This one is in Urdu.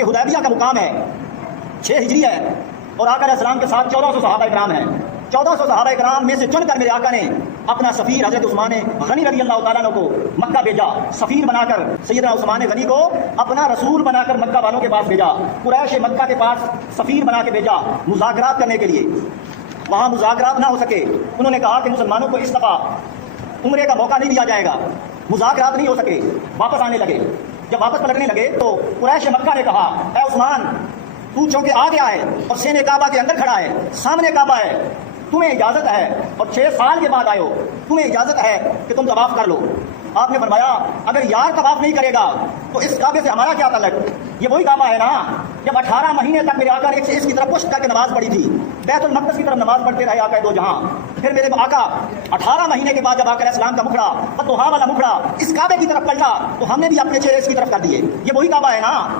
کہ حدیبیہ کا مقام ہے 6 ہجری ہے، اور آقا علیہ السلام کے ساتھ 1400 صحابہ کرام ہیں۔ 1400 صحابہ کرام میں سے چن کر میرے آقا نے اپنا سفیر حضرت عثمان غنی رضی اللہ تعالیٰ عنہ کو مکہ بھیجا، سفیر بنا کر سیدنا عثمان غنی کو اپنا رسول بنا کر مکہ والوں کے پاس بھیجا، قریش مکہ کے پاس سفیر بنا کے بھیجا مذاکرات کرنے کے لیے۔ وہاں مذاکرات نہ ہو سکے، انہوں نے کہا کہ مسلمانوں کو اس دفعہ عمرے کا موقع نہیں دیا جائے گا، مذاکرات نہیں ہو سکے، واپس آنے لگے۔ جب واپس پلٹنے لگے تو قریش مکہ نے کہا اے عثمان، تو چونکہ آ گیا ہے اور سین کعبہ کے اندر کھڑا ہے، سامنے کعبہ ہے، تمہیں اجازت ہے، اور 6 سال کے بعد آئے ہو، تمہیں اجازت ہے کہ تم طواف کر لو۔ آپ نے فرمایا اگر یار طواف نہیں کرے گا تو اس کعبے سے ہمارا کیا تعلق؟ یہ وہی کعبہ ہے نا جب 18 مہینے تک میرے آقا نے اس کی طرف پشت کر کے نماز پڑھی تھی، بیت المقدس کی طرف نماز پڑھتے رہے آقا دو جہاں۔ پھر میرے آقا 18 مہینے کے بعد جب آقا علیہ السلام کا مکھڑا فتوحا والا مکھڑا اس کعبے کی طرف پلٹا تو ہم نے بھی اپنے چہرے اس کی طرف کر دیے، یہ وہی کعبہ ہے نا۔